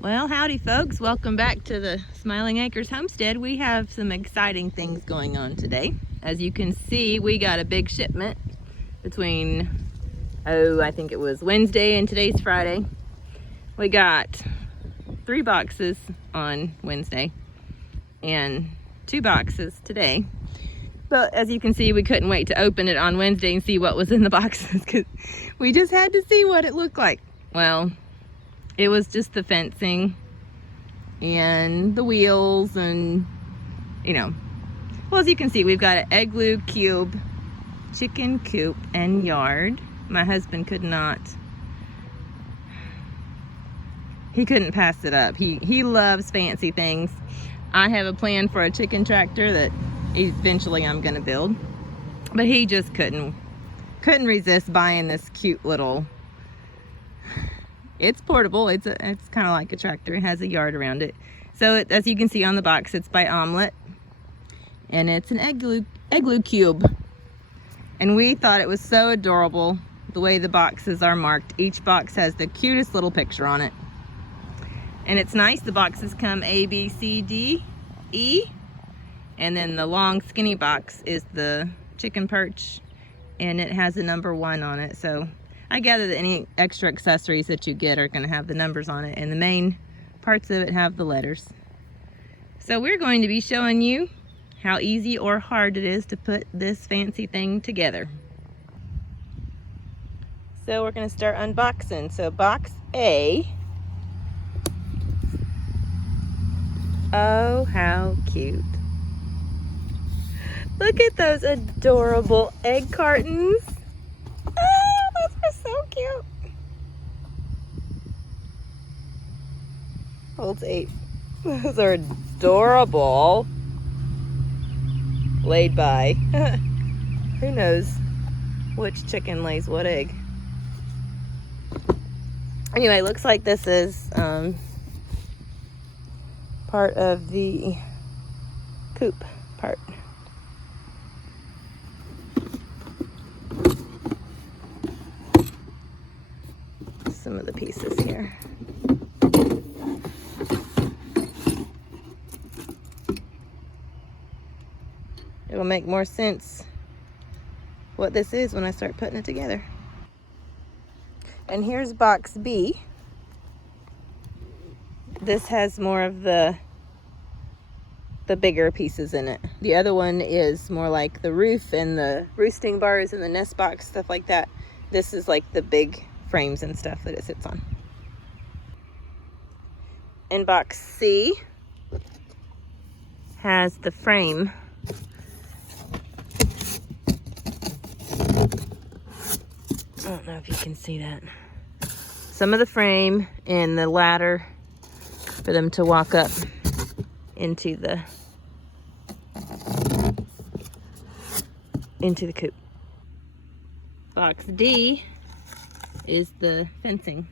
Well, howdy folks, welcome back to the Smiling Acres Homestead. We have some exciting things going on today. As you can see, we got a big shipment between, I think it was Wednesday and today's Friday. We got 3 boxes on Wednesday and 2 boxes today. But as you can see, we couldn't wait to open it on Wednesday and see what was in the boxes because we just had to see what it looked like. Well, it was just the fencing and the wheels and, well, as you can see, we've got an Eglucube chicken coop and yard. My husband couldn't pass it up. He loves fancy things. I have a plan for a chicken tractor that eventually I'm gonna build, but he just couldn't resist buying this cute little. It's portable. It's kind of like a tractor. It has a yard around it. So as you can see on the box, it's by Omelette, and it's an Eglucube. And we thought it was so adorable the way the boxes are marked. Each box has the cutest little picture on it, and it's nice. The boxes come A, B, C, D, E, and then the long skinny box is the chicken perch, and it has a number 1 on it. So I gather that any extra accessories that you get are going to have the numbers on it, and the main parts of it have the letters. So we're going to be showing you how easy or hard it is to put this fancy thing together. So we're going to start unboxing. So box A. Oh, how cute. Look at those adorable egg cartons. So cute. Holds 8. Those are adorable. Laid by. Who knows which chicken lays what egg. Anyway, looks like this is part of the coop part. Some of the pieces here. It'll make more sense what this is when I start putting it together. And here's box B. This has more of the bigger pieces in it. The other one is more like the roof and the roosting bars and the nest box, stuff like that. This is like the big frames and stuff that it sits on. And box C has the frame. I don't know if you can see that. Some of the frame and the ladder for them to walk up into the coop. Box D is the fencing,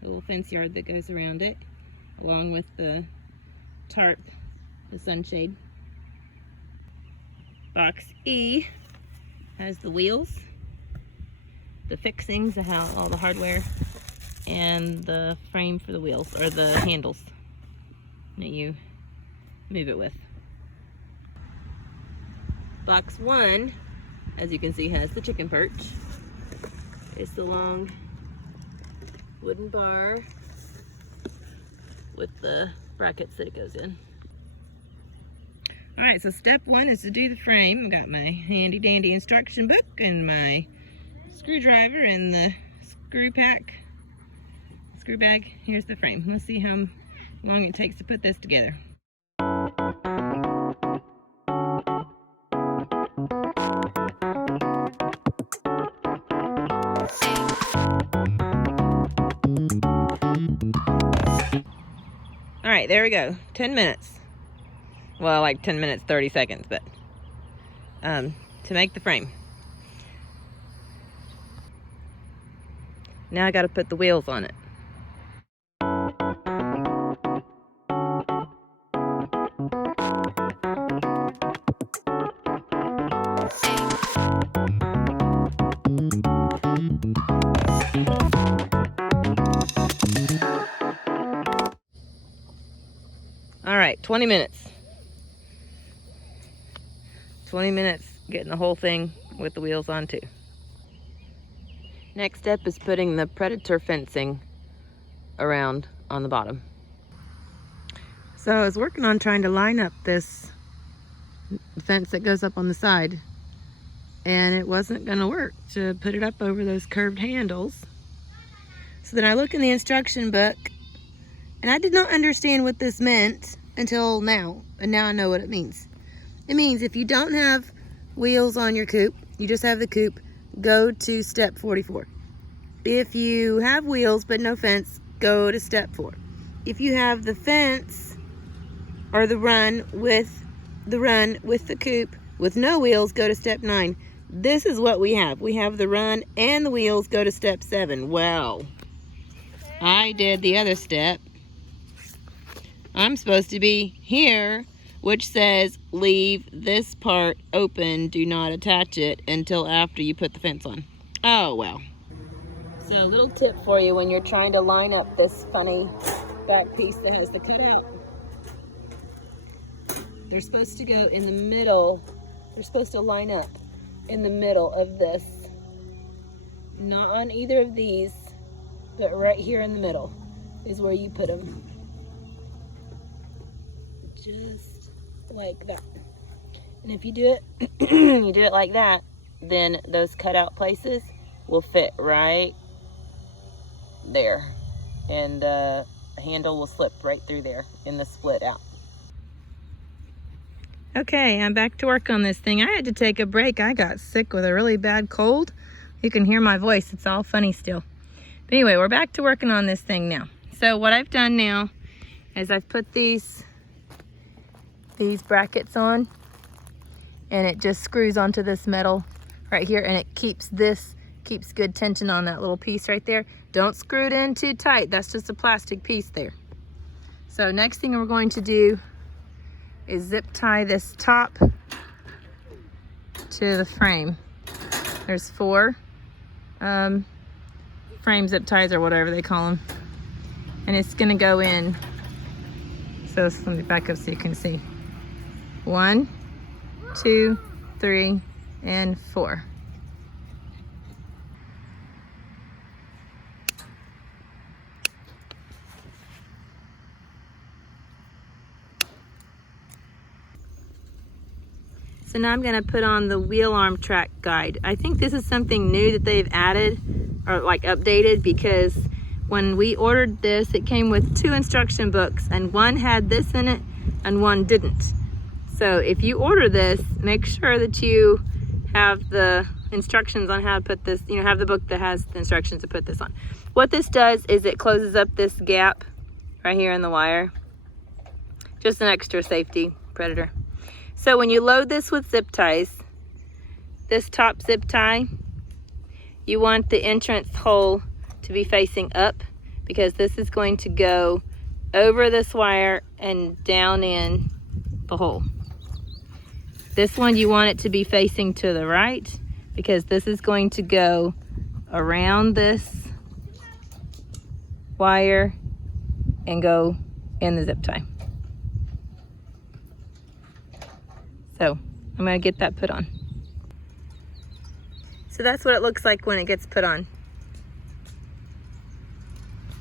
the little fence yard that goes around it, along with the tarp, the sunshade. Box E has the wheels, the fixings, all the hardware, and the frame for the wheels, or the handles that you move it with. Box 1, as you can see, has the chicken perch. It's the long wooden bar with the brackets that it goes in. Alright, so step 1 is to do the frame. I've got my handy dandy instruction book and my screwdriver and the screw bag. Here's the frame. Let's see how long it takes to put this together. Alright, there we go. 10 minutes. Well, like 10 minutes, 30 seconds, but to make the frame. Now I got to put the wheels on it. right, 20 minutes. 20 minutes getting the whole thing with the wheels on too. Next step is putting the predator fencing around on the bottom. So I was working on trying to line up this fence that goes up on the side, and it wasn't gonna work to put it up over those curved handles. So then I look in the instruction book, and I did not understand what this meant until now, and now I know what it means. It means if you don't have wheels on your coop, you just have the coop, go to step 44. If you have wheels but no fence, go to step 4. If you have the fence or the run with the coop with no wheels, go to step 9. This is what we have. We have the run and the wheels, go to step 7. Well, I did the other step. I'm supposed to be here, which says leave this part open, do not attach it until after you put the fence on. Oh well. So a little tip for you when you're trying to line up this funny back piece that has the cutout. They're supposed to go in the middle. They're supposed to line up in the middle of this. Not on either of these, but right here in the middle is where you put them. Just like that. And if you do it you do it like that, then those cutout places will fit right there, and the handle will slip right through there in the split out. Okay, I'm back to work on this thing. I had to take a break. I got sick with a really bad cold. You can hear my voice, it's all funny still. But anyway, we're back to working on this thing now. So what I've done now is I've put these brackets on, and it just screws onto this metal right here, and it keeps good tension on that little piece right there. Don't screw it in too tight. That's just a plastic piece there. So next thing we're going to do is zip tie this top to the frame. There's 4 frame zip ties or whatever they call them, and it's gonna go in. So let me back up so you can see. 1, 2, 3, and 4. So now I'm going to put on the wheel arm track guide. I think this is something new that they've added or like updated, because when we ordered this, it came with 2 instruction books, and one had this in it and one didn't. So if you order this, make sure that you have the instructions on how to put this, have the book that has the instructions to put this on. What this does is it closes up this gap right here in the wire. Just an extra safety predator. So when you load this with zip ties, this top zip tie, you want the entrance hole to be facing up, because this is going to go over this wire and down in the hole. This one you want it to be facing to the right, because this is going to go around this wire and go in the zip tie. So I'm going to get that put on. So that's what it looks like when it gets put on.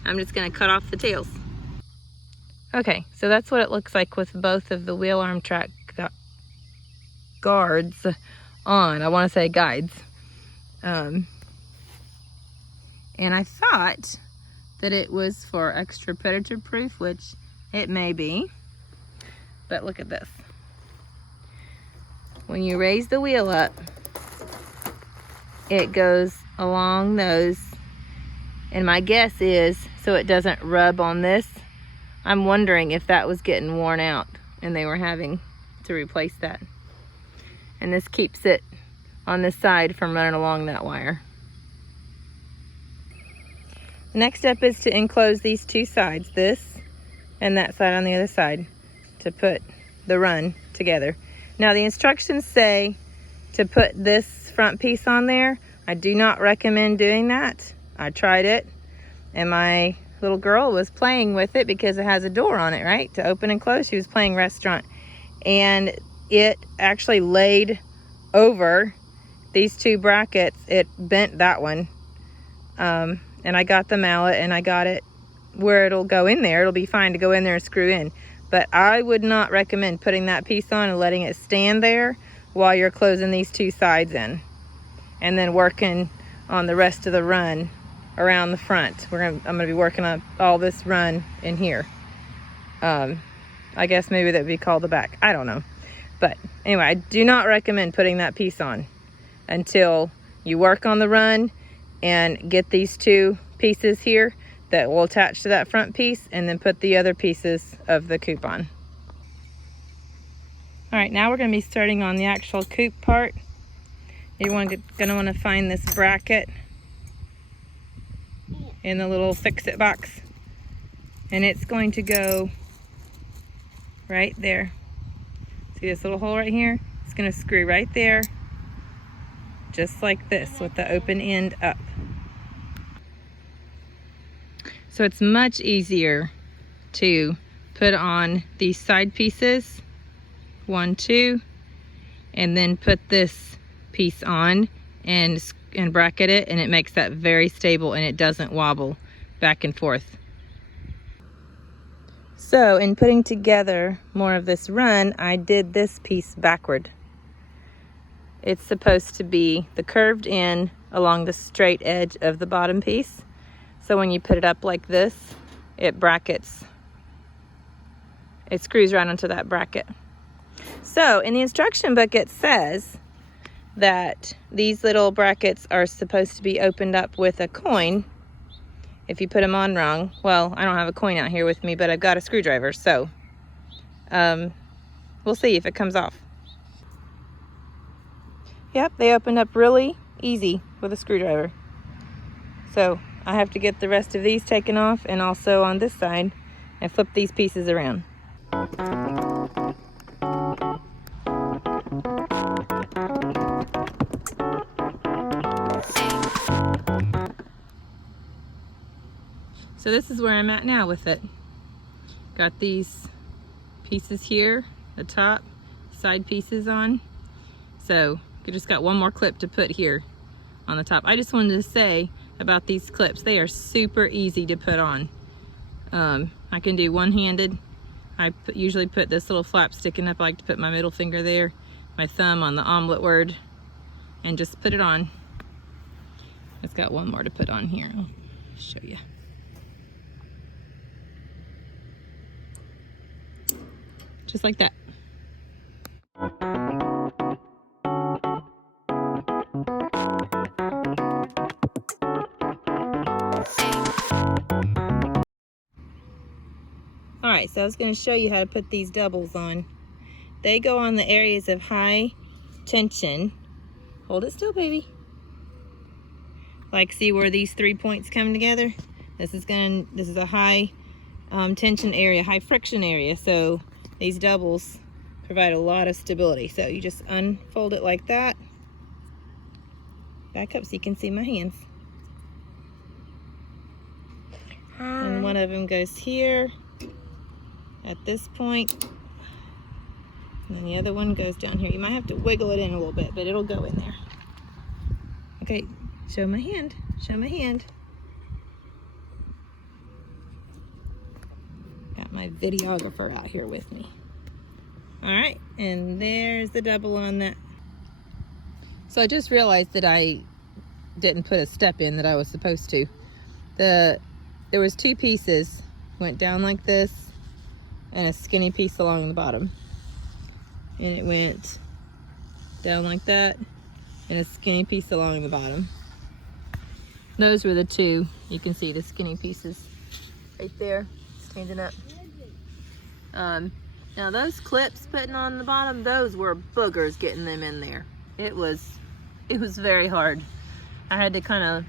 I'm just going to cut off the tails. Okay, so that's what it looks like with both of the wheel arm track guards on. I want to say guides. And I thought that it was for extra predator proof, which it may be. But look at this. When you raise the wheel up, it goes along those, and my guess is so it doesn't rub on this. I'm wondering if that was getting worn out and they were having to replace that. And this keeps it on this side from running along that wire. The next step is to enclose these 2 sides, this and that side on the other side, to put the run together. Now the instructions say to put this front piece on there. I do not recommend doing that. I tried it, and my little girl was playing with it because it has a door on it, right? To open and close. She was playing restaurant. And it actually laid over these two brackets. It bent that one. And I got the mallet and I got it where it'll go in there. It'll be fine to go in there and screw in. But I would not recommend putting that piece on and letting it stand there while you're closing these two sides in. And then working on the rest of the run around the front. I'm gonna be working on all this run in here. I guess maybe that would be called the back. I don't know. But anyway, I do not recommend putting that piece on until you work on the run and get these two pieces here that will attach to that front piece, and then put the other pieces of the coop on. All right, now we're gonna be starting on the actual coop part. You're gonna wanna find this bracket in the little fix-it box. And it's going to go right there. See this little hole right here? It's gonna screw right there, just like this, with the open end up. So it's much easier to put on these side pieces, 1, 2, and then put this piece on and bracket it, and it makes that very stable and it doesn't wobble back and forth. So in putting together more of this run, I did this piece backward. It's supposed to be the curved end along the straight edge of the bottom piece. So when you put it up like this, it brackets. It screws right onto that bracket. So in the instruction book, it says that these little brackets are supposed to be opened up with a coin if you put them on wrong. Well, I don't have a coin out here with me, but I've got a screwdriver, so we'll see if it comes off. Yep, they opened up really easy with a screwdriver. So I have to get the rest of these taken off, and also on this side, and flip these pieces around. So this is where I'm at now with it. Got these pieces here, the top, side pieces on. So I just got one more clip to put here on the top. I just wanted to say about these clips, they are super easy to put on. I can do one-handed. I usually put this little flap sticking up. I like to put my middle finger there, my thumb on the omelet word, and just put it on. It's got one more to put on here. I'll show you. Just like that. All right, so I was going to show you how to put these doubles on. They go on the areas of high tension. Hold it still, baby. Like, see where these 3 points come together? This is a high tension area, high friction area. So these doubles provide a lot of stability. So you just unfold it like that. Back up so you can see my hands. And one of them goes here at this point. And then the other one goes down here. You might have to wiggle it in a little bit, but it'll go in there. Okay, show my hand. Show my hand. Got my videographer out here with me. All right, and there's the double on that. So I just realized that I didn't put a step in that I was supposed to. There was two pieces, went down like this, and a skinny piece along the bottom. And it went down like that, and a skinny piece along the bottom. Those were the two. You can see the skinny pieces right there, standing up. Now those clips putting on the bottom, those were boogers getting them in there. It was very hard. I had to kind of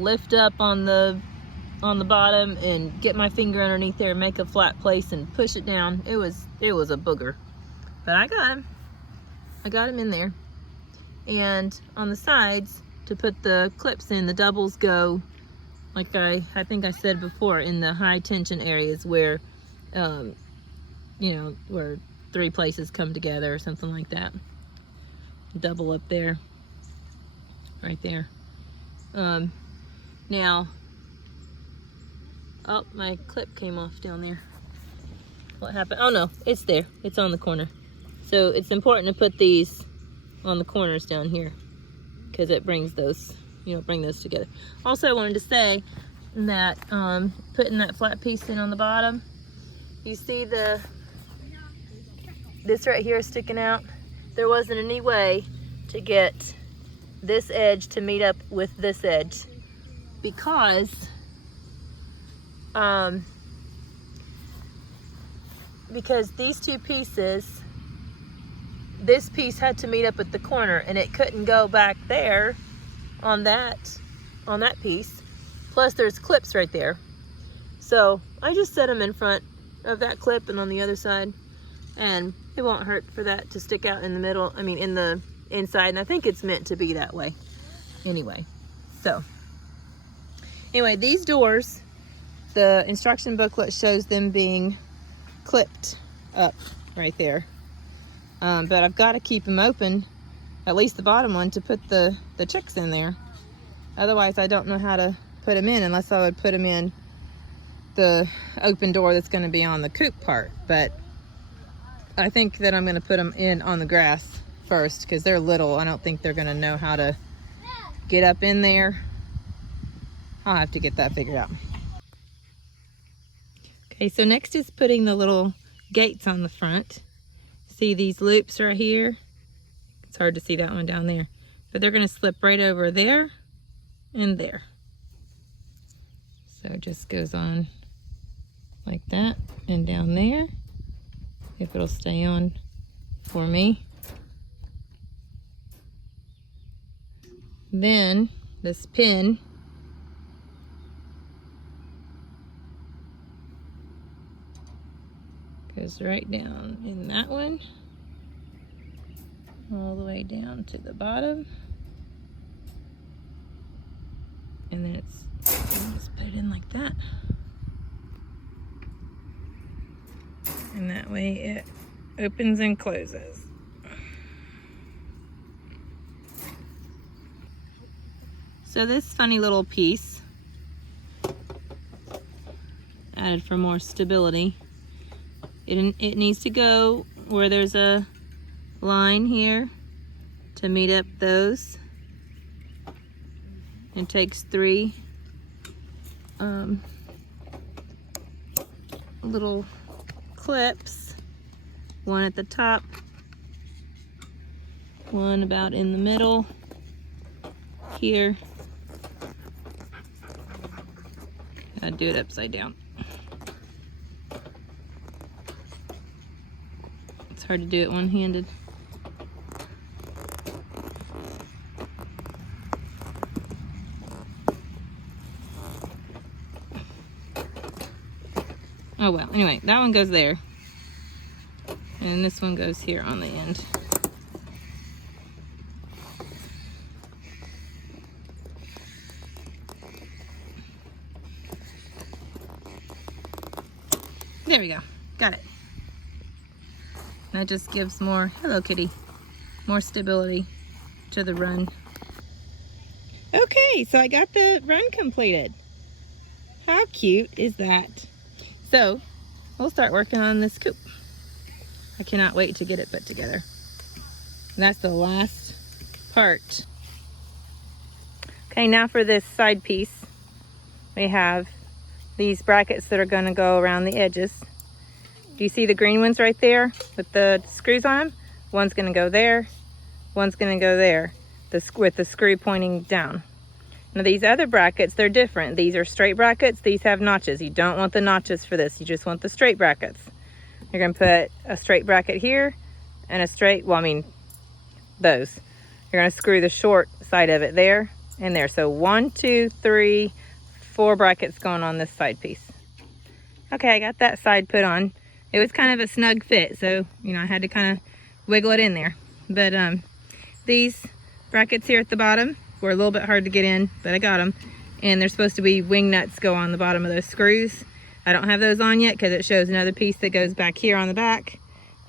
lift up on the bottom and get my finger underneath there and make a flat place and push it down. It was a booger, but I got him. I got him in there. And on the sides, to put the clips in, the doubles go like I think I said before, in the high tension areas where, you know, where 3 places come together or something like that. Double up there, right there. Now, oh, my clip came off down there. What happened? Oh no, it's there. It's on the corner. So it's important to put these on the corners down here because it brings those, you know, bring those together. Also, I wanted to say that putting that flat piece in on the bottom, you see this right here sticking out? There wasn't any way to get this edge to meet up with this edge because these 2 pieces, this piece had to meet up with the corner and it couldn't go back there on that piece. Plus there's clips right there. So I just set them in front of that clip and on the other side, and it won't hurt for that to stick out in the middle, I mean in the inside, and I think it's meant to be that way anyway. So anyway, these doors, the instruction booklet shows them being clipped up right there. But I've got to keep them open, at least the bottom one, to put the chicks in there. Otherwise, I don't know how to put them in unless I would put them in the open door that's going to be on the coop part. But I think that I'm going to put them in on the grass first because they're little. I don't think they're going to know how to get up in there. I'll have to get that figured out. Okay, so next is putting the little gates on the front. See these loops right here? It's hard to see that one down there, but they're going to slip right over there and there. So it just goes on like that and down there, if it'll stay on for me. Then this pin goes right down in that one, all the way down to the bottom, and then just put it in like that, and that way it opens and closes. So this funny little piece, added for more stability, it needs to go where there's a line here to meet up those. It takes 3 little clips, one at the top, one about in the middle here. Gotta do it upside down. It's hard to do it one-handed. Oh well, anyway, that one goes there. And this one goes here on the end. There we go, got it. That just gives more, hello kitty, more stability to the run. Okay, so I got the run completed. How cute is that? So we'll start working on this coop. I cannot wait to get it put together. That's the last part. Okay, now for this side piece, we have these brackets that are going to go around the edges. Do you see the green ones right there with the screws on them? One's going to go there, one's going to go there, with the screw pointing down. Now these other brackets, they're different. These are straight brackets, these have notches. You don't want the notches for this, you just want the straight brackets. You're going to put a straight bracket here and a straight, well I mean those. You're going to screw the short side of it there and there. So 1, 2, 3, 4 brackets going on this side piece. Okay, I got that side put on. It was kind of a snug fit, so you know I had to kind of wiggle it in there. But these brackets here at the bottom were a little bit hard to get in, but I got them. and there's supposed to be wing nuts go on the bottom of those screws. I don't have those on yet because it shows another piece that goes back here on the back.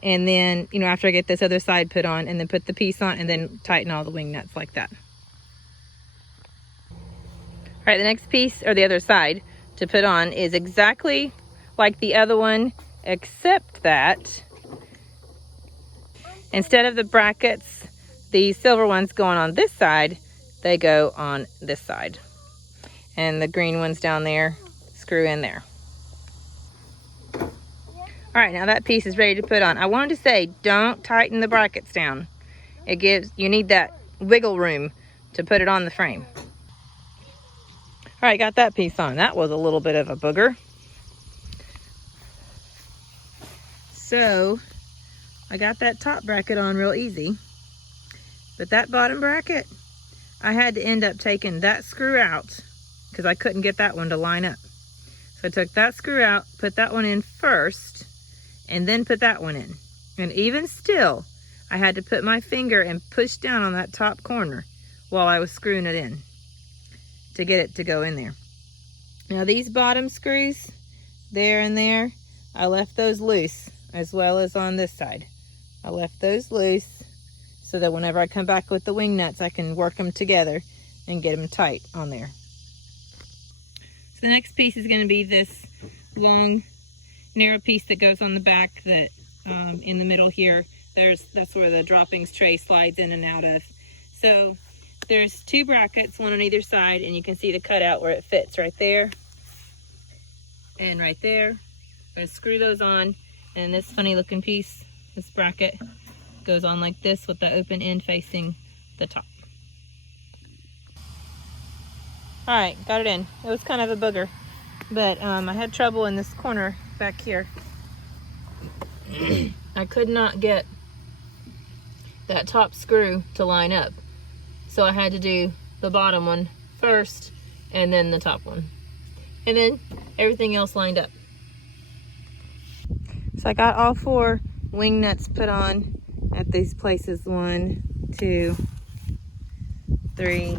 And then, you know, after I get this other side put on, and then put the piece on, and then tighten all the wing nuts like that. All right, the next piece, or the other side to put on, is exactly like the other one, except that instead of the brackets, the silver ones going on this side, they go on this side. And the green ones down there screw in there. All right, now that piece is ready to put on. I wanted to say, don't tighten the brackets down. You need that wiggle room to put it on the frame. All right, got that piece on. That was a little bit of a booger. So, I got that top bracket on real easy. But that bottom bracket, I had to end up taking that screw out because I couldn't get that one to line up. So I took that screw out, put that one in first, and then put that one in. And even still, I had to put my finger and push down on that top corner while I was screwing it in to get it to go in there. Now these bottom screws, there and there, I left those loose, as well as on this side. I left those loose so that whenever I come back with the wing nuts, I can work them together and get them tight on there. So the next piece is going to be this long narrow piece that goes on the back that in the middle here, that's where the droppings tray slides in and out of. So there's two brackets, one on either side, and you can see the cutout where it fits right there and right there. I'm going to screw those on, and this funny looking piece, this bracket, goes on like this with the open end facing the top. All right, got it in. It was kind of a booger, but I had trouble in this corner back here. I could not get that top screw to line up, so I had to do the bottom one first and then the top one, and then everything else lined up. So I got all 4 wing nuts put on at these places. 1, 2, 3,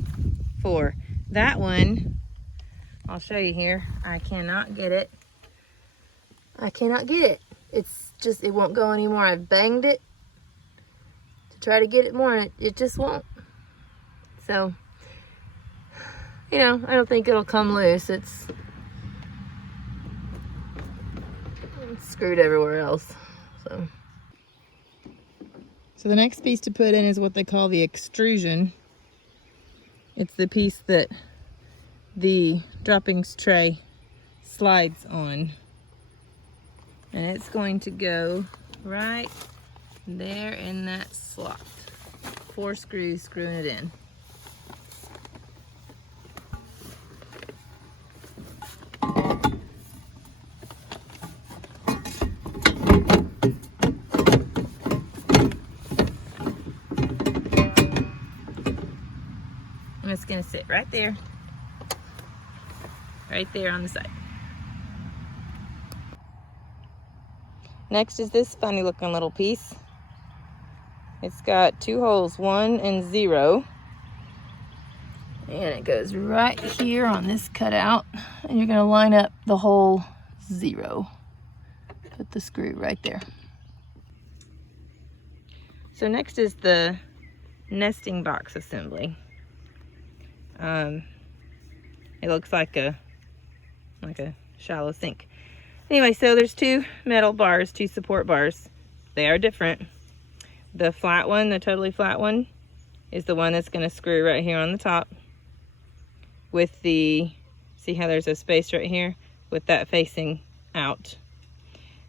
4. That one, I'll show you here. I cannot get it. It's just, it won't go anymore. I've banged it to try to get it more, and it just won't. So, you know, I don't think it'll come loose. It's screwed everywhere else. So the next piece to put in is what they call the extrusion. It's the piece that the droppings tray slides on. And it's going to go right there in that slot. 4 screws screwing it in. And it's going to sit right there on the side. Next is this funny looking little piece. It's got 2 holes, 1 and 0. And it goes right here on this cutout. And you're going to line up the hole 0. Put the screw right there. So next is the nesting box assembly. It looks like a shallow sink. Anyway, so there's 2 metal bars, 2 support bars. They are different. The flat one, the totally flat one, is the one that's going to screw right here on the top with the, see how there's a space right here with that facing out.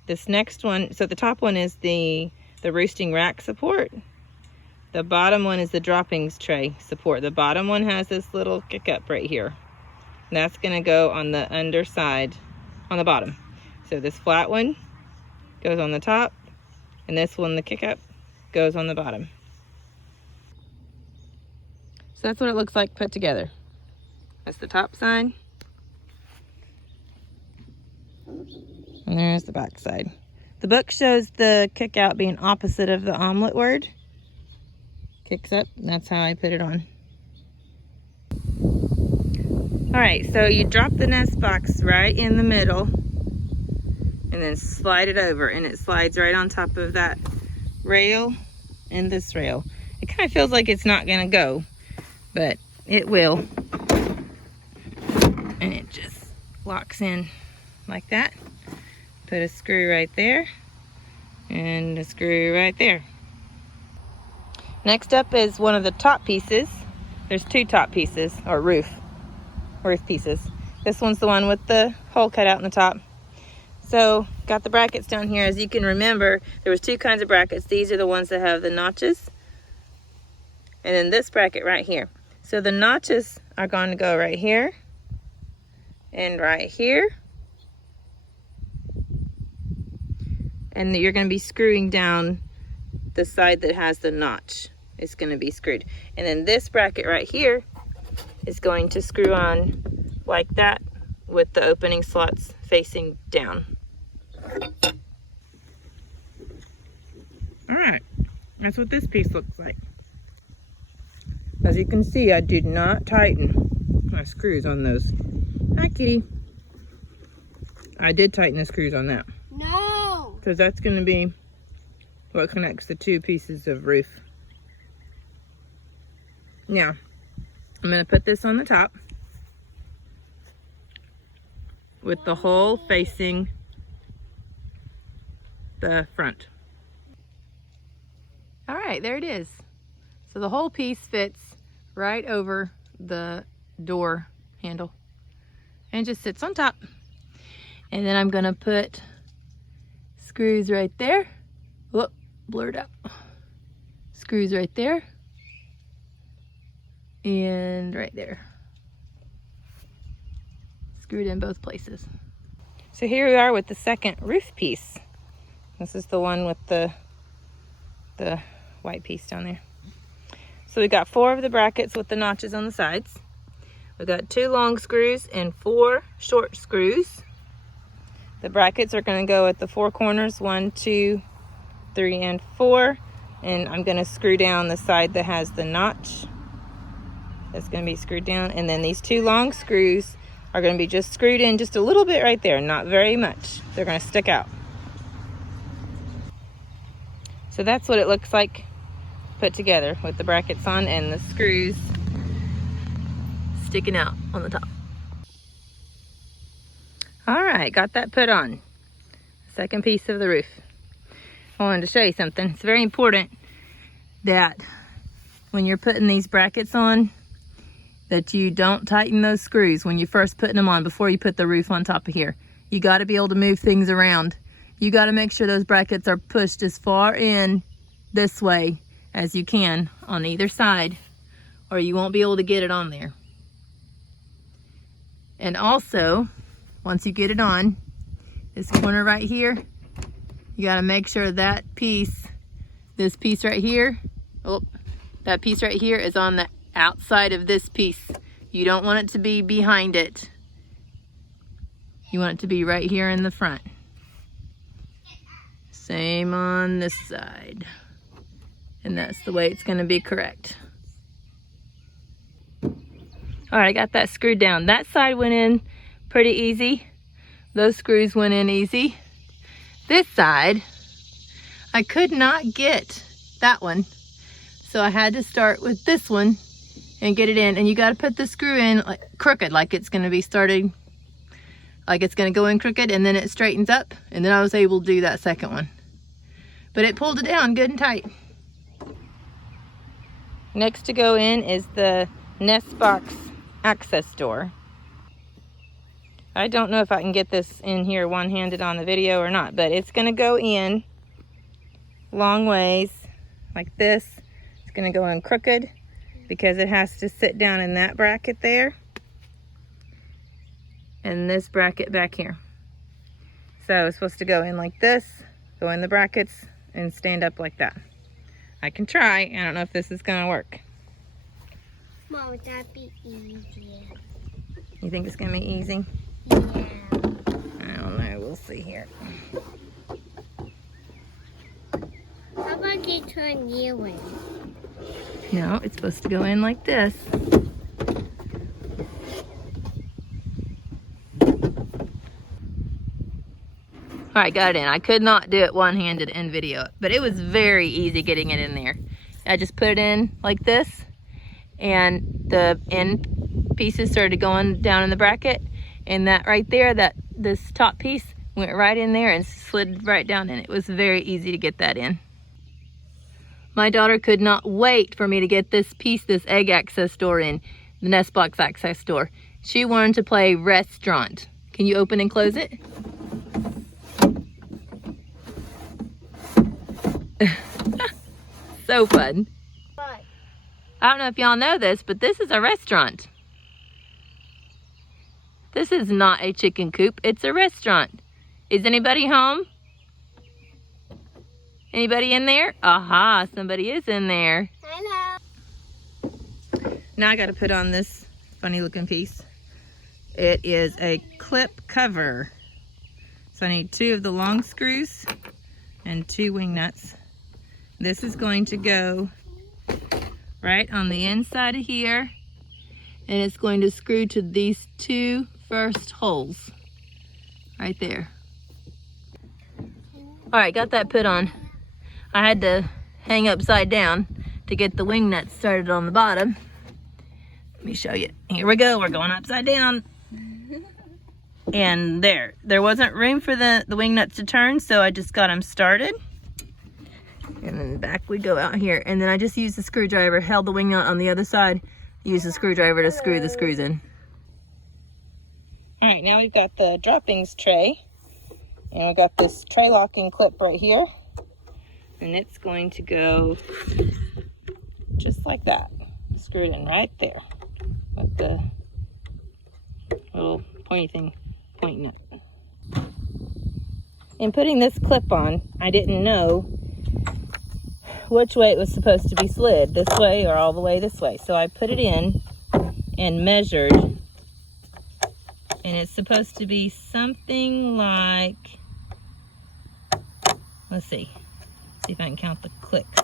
This next one, so the top one is the roosting rack support. The bottom one is the droppings tray support. The bottom one has this little kick up right here. And that's going to go on the underside, on the bottom. So this flat one goes on the top, and this one, the kick up, goes on the bottom. So that's what it looks like put together. That's the top side. And there's the back side. The book shows the kick out being opposite of the omelet word. Kicks up, and that's how I put it on. All right, so you drop the nest box right in the middle and then slide it over, and it slides right on top of that rail and this rail. It kind of feels like it's not gonna go, but it will. And it just locks in like that. Put a screw right there and a screw right there. Next up is one of the top pieces. There's two top pieces, or roof pieces. This one's the one with the hole cut out in the top. So got the brackets down here. As you can remember, there was two kinds of brackets. These are the ones that have the notches, and then this bracket right here. So the notches are going to go right here and right here, and you're going to be screwing down the side that has the notch. It's going to be screwed, and then this bracket right here is going to screw on like that with the opening slots facing down. All right, that's what this piece looks like. As you can see, I did not tighten my screws on those. Hi, kitty. I did tighten the screws on that. No! Because that's going to be what connects the two pieces of roof. Now, I'm going to put this on the top with the hole facing the front. All right, there it is. So the whole piece fits right over the door handle and just sits on top. And then I'm gonna put screws right there. Whoop, blurred out. Screws right there and right there. Screwed in both places. So here we are with the second roof piece. This is the one with the white piece down there. So we got 4 of the brackets with the notches on the sides. We got 2 long screws and 4 short screws. The brackets are going to go at the 4 corners, 1, 2, 3, and 4. And I'm going to screw down the side that has the notch. That's going to be screwed down. And then these 2 long screws are going to be just screwed in just a little bit right there, not very much. They're going to stick out. So that's what it looks like put together with the brackets on and the screws sticking out on the top. All right, got that put on. Second piece of the roof. I wanted to show you something. It's very important that when you're putting these brackets on, that you don't tighten those screws when you're first putting them on before you put the roof on top of here. You got to be able to move things around. You got to make sure those brackets are pushed as far in this way as you can on either side, or you won't be able to get it on there. And also, once you get it on, this corner right here, you got to make sure that piece, this piece right here, that piece right here is on the outside of this piece. You don't want it to be behind it. You want it to be right here in the front. Same on this side. And that's the way it's going to be correct. All right, I got that screwed down. That side went in pretty easy. Those screws went in easy. This side, I could not get that one. So I had to start with this one and get it in. And you got to put the screw in like crooked, like it's going to be starting, like it's going to go in crooked, and then it straightens up. And then I was able to do that second one. But it pulled it down good and tight. Next to go in is the nest box access door. I don't know if I can get this in here one-handed on the video or not, but it's going to go in long ways like this. It's going to go in crooked because it has to sit down in that bracket there and this bracket back here. So it's supposed to go in like this, go in the brackets, and stand up like that. I can try. I don't know if this is going to work. Mom, would that be easier? You think it's going to be easy? Yeah. I don't know. We'll see here. How about you turn you in? No, it's supposed to go in like this. All right, got it in. I could not do it one-handed and video it, but it was very easy getting it in there. I just put it in like this, and the end pieces started going down in the bracket, and that right there, this top piece went right in there and slid right down in. It was very easy to get that in. My daughter could not wait for me to get this piece, this egg access door in, the nest box access door. She wanted to play restaurant. Can you open and close it? So fun. But I don't know if y'all know this, but this is a restaurant. This is not a chicken coop, it's a restaurant. Is anybody home? Anybody in there? Aha, somebody is in there. hello. Now I gotta put on this funny looking piece. It is a clip cover. So I need 2 of the long screws and 2 wing nuts. This is going to go right on the inside of here, and it's going to screw to these 2 first holes right there. All right, got that put on. I had to hang upside down to get the wing nuts started on the bottom. Let me show you. Here we go, we're going upside down. And there wasn't room for the wing nuts to turn, so I just got them started. And then back we go out here. And then I just used the screwdriver, held the wing nut on the other side, used the screwdriver to screw the screws in. All right, now we've got the droppings tray. And we've got this tray locking clip right here. And it's going to go just like that. Screwed in right there with the little pointy thing, pointing up. In putting this clip on, I didn't know which way it was supposed to be slid, this way or all the way this way. So I put it in and measured, and it's supposed to be something like, let's see if I can count the clicks.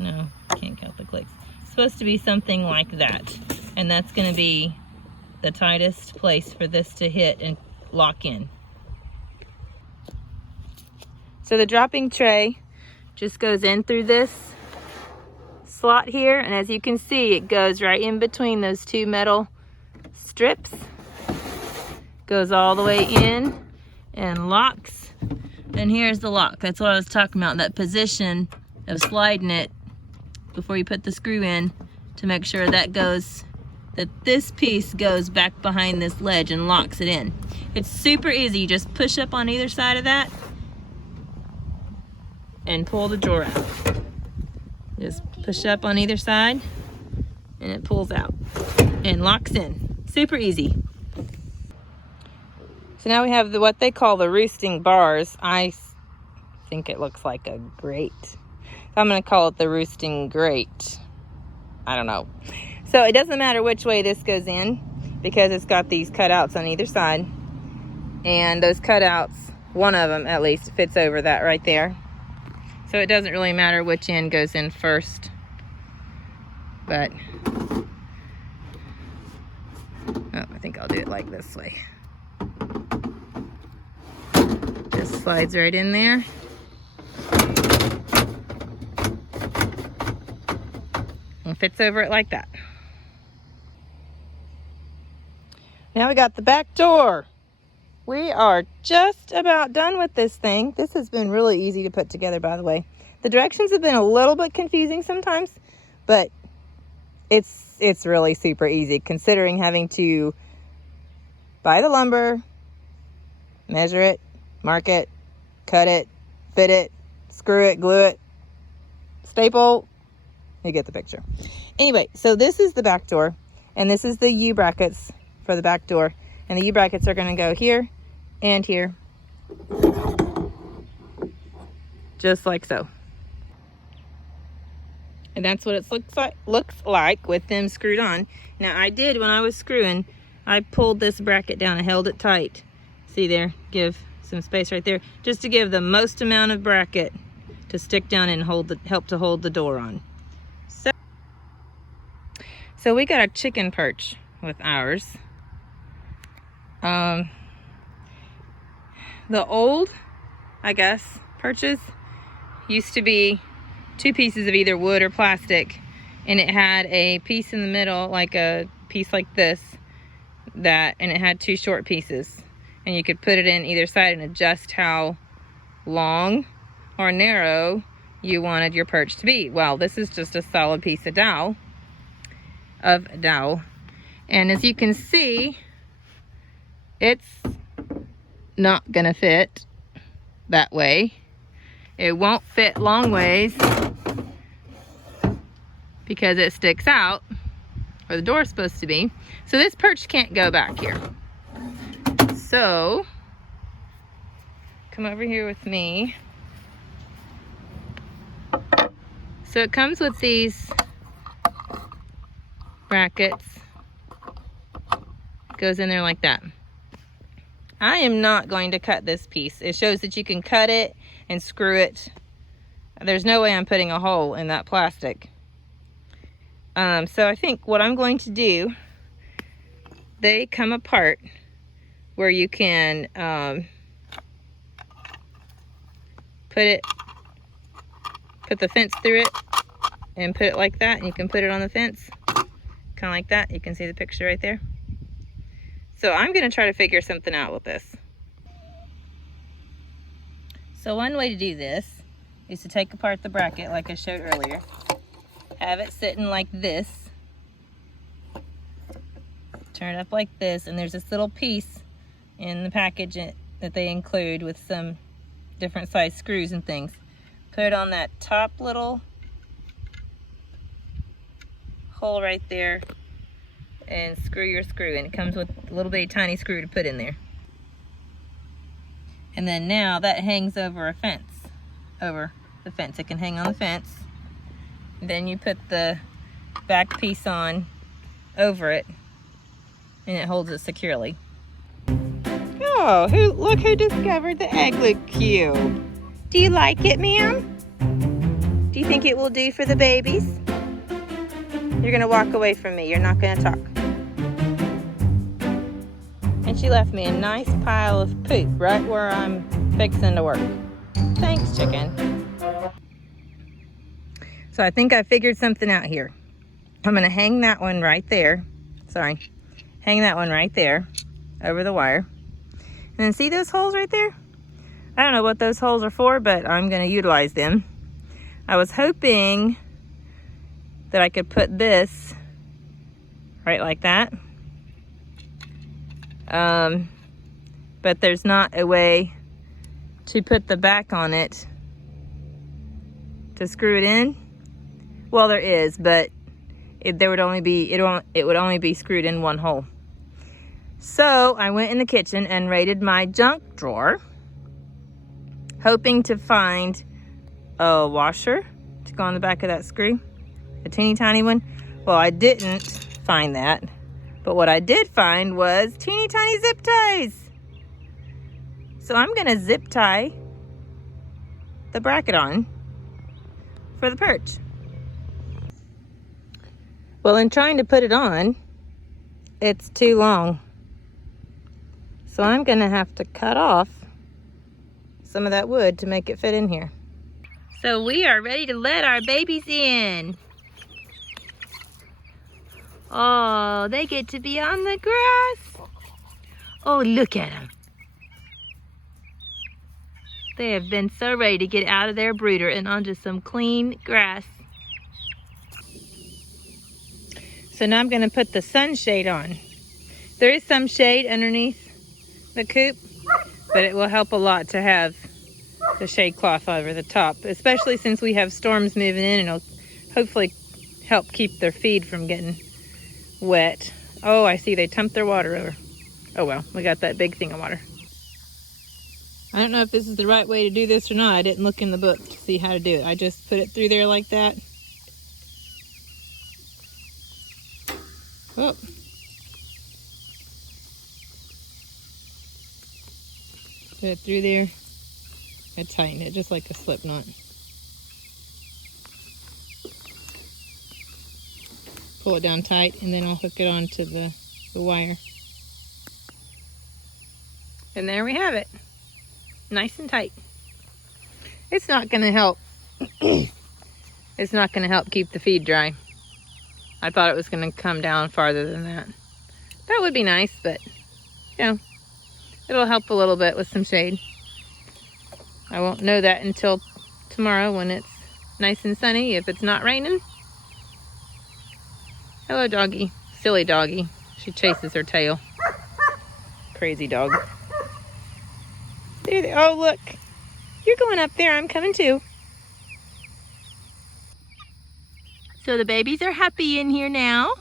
No, I can't count the clicks. It's supposed to be something like that, and that's going to be the tightest place for this to hit and lock in. So the dropping tray just goes in through this slot here, and as you can see, it goes right in between those 2 metal strips, goes all the way in and locks. And here's the lock. That's what I was talking about, that position of sliding it before you put the screw in to make sure that this piece goes back behind this ledge and locks it in. It's super easy. You just push up on either side of that and pull the drawer out. Just push up on either side and it pulls out and locks in. Super easy. So now we have what they call the roosting bars. I think it looks like a grate. So I'm gonna call it the roosting grate. I don't know. So it doesn't matter which way this goes in because it's got these cutouts on either side. And those cutouts, one of them at least, fits over that right there. So it doesn't really matter which end goes in first. But, I think I'll do it like this way. Just slides right in there. And fits over it like that. Now we got the back door. We are just about done with this thing. This has been really easy to put together, by the way. The directions have been a little bit confusing sometimes, but it's really super easy considering having to buy the lumber, measure it, mark it, cut it, fit it, screw it, glue it, staple. You get the picture. Anyway, so this is the back door, and this is the U brackets for the back door. And the U brackets are going to go here and here, just like so. And that's what it looks like with them screwed on. Now I did, when I was screwing, I pulled this bracket down and held it tight. See there, give some space right there, just to give the most amount of bracket to stick down and help to hold the door on. So we got a chicken perch with ours. the old, I guess, perches used to be 2 pieces of either wood or plastic, and it had a piece in the middle, like a piece like this, and it had 2 short pieces, and you could put it in either side and adjust how long or narrow you wanted your perch to be. Well, this is just a solid piece of dowel, and as you can see, it's not gonna fit that way. It won't fit long ways because it sticks out where the door is supposed to be. So this perch can't go back here. So come over here with me. So it comes with these brackets. Goes in there like that. I am not going to cut this piece. It shows that you can cut it and screw it. There's no way I'm putting a hole in that plastic. So I think what I'm going to do, they come apart where you can put the fence through it and put it like that, and you can put it on the fence, kind of like that. You can see the picture right there. So I'm gonna try to figure something out with this. So one way to do this is to take apart the bracket like I showed earlier. Have it sitting like this. Turn it up like this, and there's this little piece in the package that they include with some different size screws and things. Put it on that top little hole right there and screw your screw, and it comes with a little bitty tiny screw to put in there. And then now that hangs over a fence, over the fence. It can hang on the fence. And then you put the back piece on over it, and it holds it securely. Oh, look who discovered the Eglucube. Do you like it, ma'am? Do you think it will do for the babies? You're gonna walk away from me. You're not gonna talk. And she left me a nice pile of poop right where I'm fixing to work. Thanks, chicken. So I think I figured something out here. I'm gonna hang that one right there. Sorry. Hang that one right there over the wire. And then see those holes right there? I don't know what those holes are for, but I'm gonna utilize them. I was hoping that I could put this right like that. But there's not a way to put the back on it to screw it in. Well, there is, but it would only be screwed in one hole. So I went in the kitchen and raided my junk drawer, hoping to find a washer to go on the back of that screw, a teeny tiny one. Well, I didn't find that, but what I did find was teeny tiny zip ties. So I'm gonna zip tie the bracket on for the perch. Well, in trying to put it on, it's too long. So I'm gonna have to cut off some of that wood to make it fit in here. So we are ready to let our babies in. Oh, they get to be on the grass. Oh, look at them. They have been so ready to get out of their brooder and onto some clean grass. So now I'm gonna put the sunshade on. There is some shade underneath the coop, but it will help a lot to have the shade cloth over the top, especially since we have storms moving in, and it'll hopefully help keep their feed from getting wet. Oh, I see they dumped their water over. Oh well, we got that big thing of water. I don't know if this is the right way to do this or not. I didn't look in the book to see how to do it. I just put it through there like that. Oh. Put it through there. I tighten it just like a slip knot. Pull it down tight, and then I'll hook it onto the wire. And there we have it. nice and tight. It's not gonna help. It's not gonna help keep the feed dry. I thought it was gonna come down farther than that. That would be nice, but you know, it'll help a little bit with some shade. I won't know that until tomorrow when it's nice and sunny, if it's not raining. Hello, doggy. Silly doggy. She chases her tail. Crazy dog. There they, oh, look. You're going up there. I'm coming too. So the babies are happy in here now.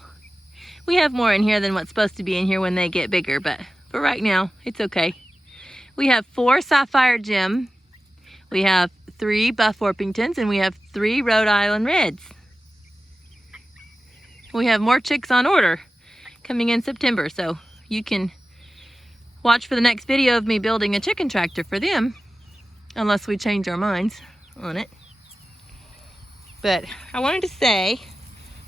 We have more in here than what's supposed to be in here when they get bigger, but for right now, it's okay. We have 4 Sapphire Gem. We have 3 Buff Orpingtons, and we have 3 Rhode Island Reds. We have more chicks on order coming in September, so you can watch for the next video of me building a chicken tractor for them, unless we change our minds on it. But I wanted to say,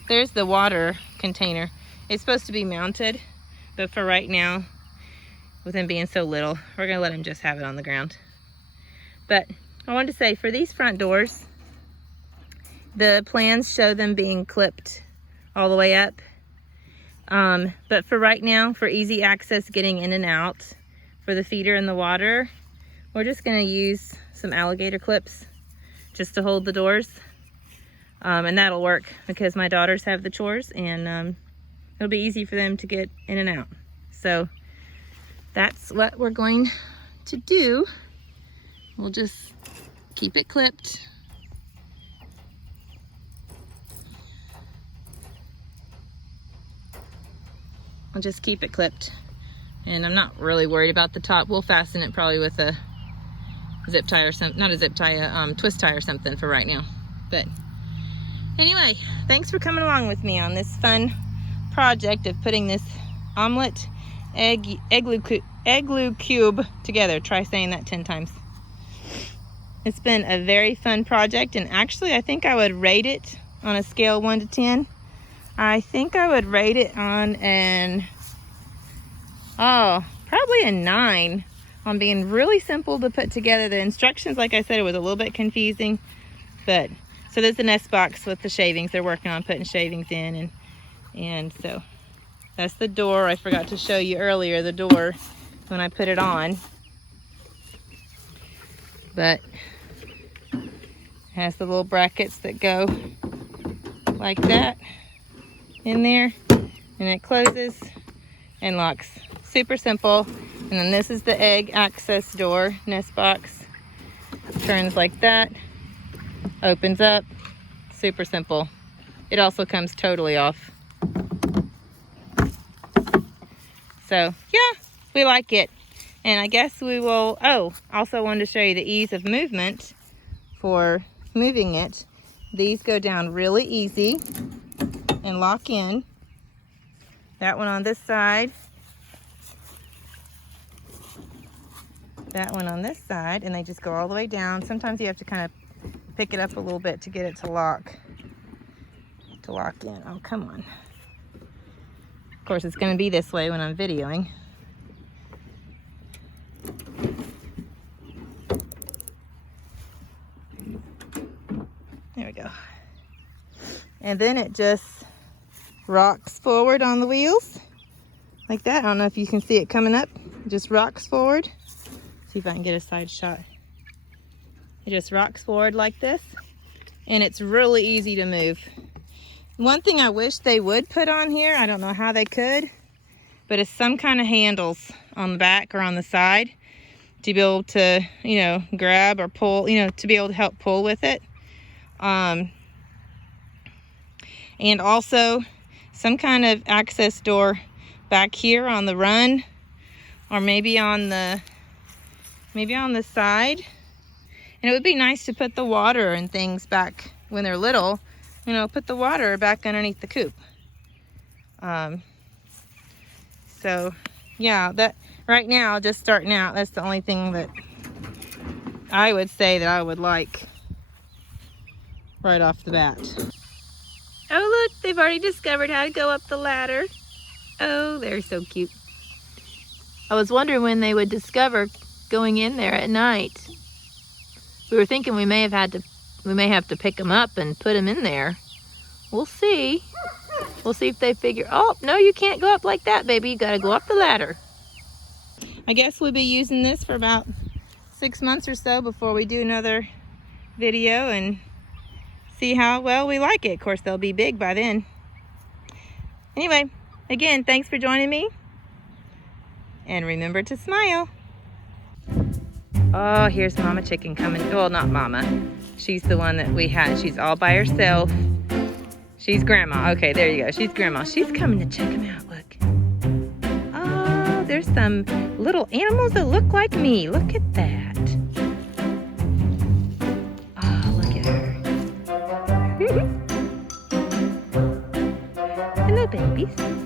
there's the water container. It's supposed to be mounted, but for right now, with him being so little, we're gonna let him just have it on the ground. But I wanted to say, for these front doors, the plans show them being clipped all the way up. But for right now, for easy access getting in and out, for the feeder and the water, we're just gonna use some alligator clips just to hold the doors. And that'll work because my daughters have the chores, and it'll be easy for them to get in and out. So that's what we're going to do. We'll just keep it clipped. I'll just keep it clipped. And I'm not really worried about the top. We'll fasten it probably with a zip tie or something, not a zip tie, a twist tie or something for right now. But anyway, thanks for coming along with me on this fun project of putting this omelet Eglucube together. Try saying that 10 times. It's been a very fun project, and actually I think I would rate it on a scale 1 to 10. I think I would rate it on an, probably a 9 on being really simple to put together. The instructions, like I said, it was a little bit confusing, but so there's the nest box with the shavings. They're working on putting shavings in, and so that's the door. I forgot to show you earlier the door when I put it on, but it has the little brackets that go like that in there, and it closes and locks. Super simple. And then this is the egg access door, nest box. Turns like that, opens up. Super simple. It also comes totally off. So yeah, we like it. And I guess we will, also wanted to show you the ease of movement for moving it. These go down really easy and lock in. That one on this side. That one on this side, and they just go all the way down. Sometimes you have to kind of pick it up a little bit to get it to lock in. Oh, come on. Of course, it's going to be this way when I'm videoing. There we go. And then it just rocks forward on the wheels like that. I don't know if you can see it coming up. It just rocks forward. See if I can get a side shot. It just rocks forward like this, and it's really easy to move. One thing I wish they would put on here, I don't know how they could, but it's some kind of handles on the back or on the side to be able to, you know, grab or pull, you know, to be able to help pull with it. And also some kind of access door back here on the run, or maybe on the side. And it would be nice to put the water and things back when they're little, you know, put the water back underneath the coop. So yeah, that right now, just starting out, that's the only thing that I would say that I would like right off the bat. Oh look, they've already discovered how to go up the ladder. Oh, they're so cute. I was wondering when they would discover going in there at night. We were thinking we may have to pick them up and put them in there. We'll see. We'll see if they figure, oh, no, you can't go up like that, baby. You gotta go up the ladder. I guess we'll be using this for about 6 months or so before we do another video and see how well we like it. Of course, they'll be big by then. Anyway, again, thanks for joining me. And remember to smile. Oh, here's Mama Chicken coming. Well, not Mama. She's the one that we had. She's all by herself. She's Grandma. Okay, there you go. She's Grandma. She's coming to check them out. Look. Oh, there's some little animals that look like me. Look at that. Oh, look at her. Hello, babies.